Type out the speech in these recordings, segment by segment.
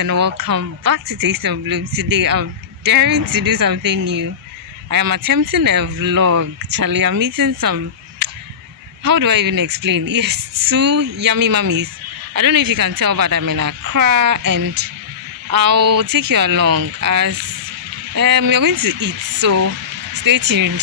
and welcome back to Taste and Bloom. Today I'm daring to do something new. I am attempting a vlog. Charlie, I'm meeting some, how do I even explain? Yes, two yummy mummies. I don't know if you can tell, but I'm in Accra and I'll take you along as we're going to eat, so stay tuned.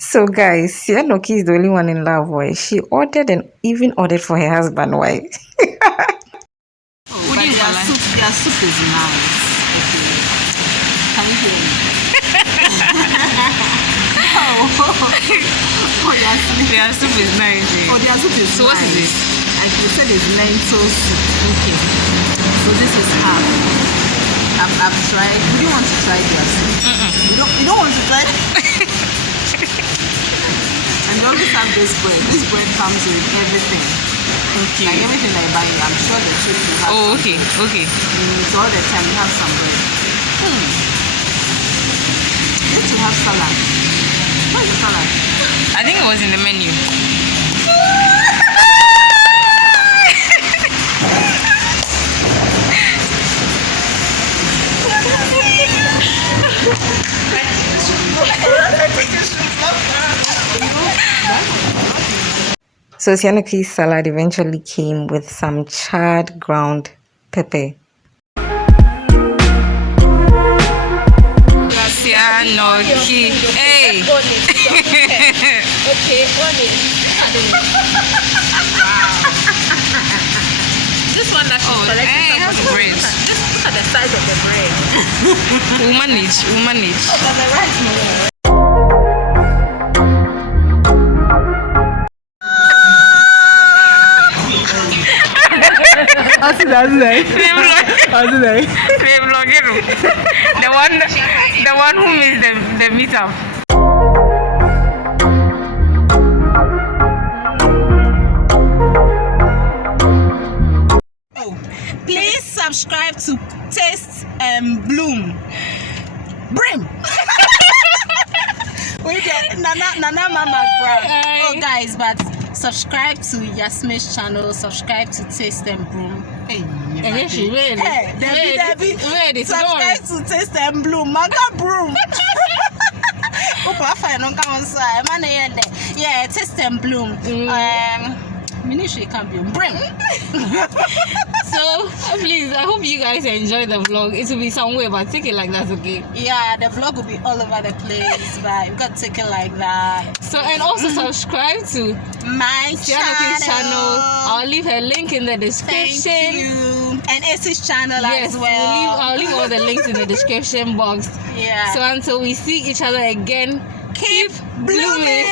So guys, Sianoki is the only one in love. Why she ordered and even ordered for her husband. Why? Their soup is nice. Okay. Can you hear me? Their soup is nice. Oh, their soup is so nice. What is this? Like you said, it's lentil soup. Okay. So this is half. I've tried. Do you want to try their soup? You don't want to try? And they always have this bread. This bread comes with everything. Okay. Like everything I buy, I'm sure the chips will have some okay, bread. okay. So all the time you have some bread. Need to have salad. Where's the salad? I think it was in the menu. So Sianoki's salad eventually came with some charred ground pepper. Sianoki, hey! Okay, this one that she's collecting, hey, has bread. Just look at the size of the bread. We'll manage. Oh, but the rice more. The one who missed the meetup. Please subscribe to Taste and Bloom. Brim. We get Nana Mama Brown. Oh guys, but subscribe to Yasmin's channel. Subscribe to Taste and Bloom. Hey, Ready. Subscribe to Taste and Bloom. Maga Broom. Yeah, Taste and Bloom. Ministry can be bring. So please, I hope you guys enjoy the vlog. It will be somewhere, but take it like that's okay. Yeah, the vlog will be all over the place, but you got to take it like that. So and also subscribe to my channel. I'll leave her link in the description. Thank you. And Acey's channel as well. I'll leave all the links in the description box. Yeah. So until we see each other again, keep blooming.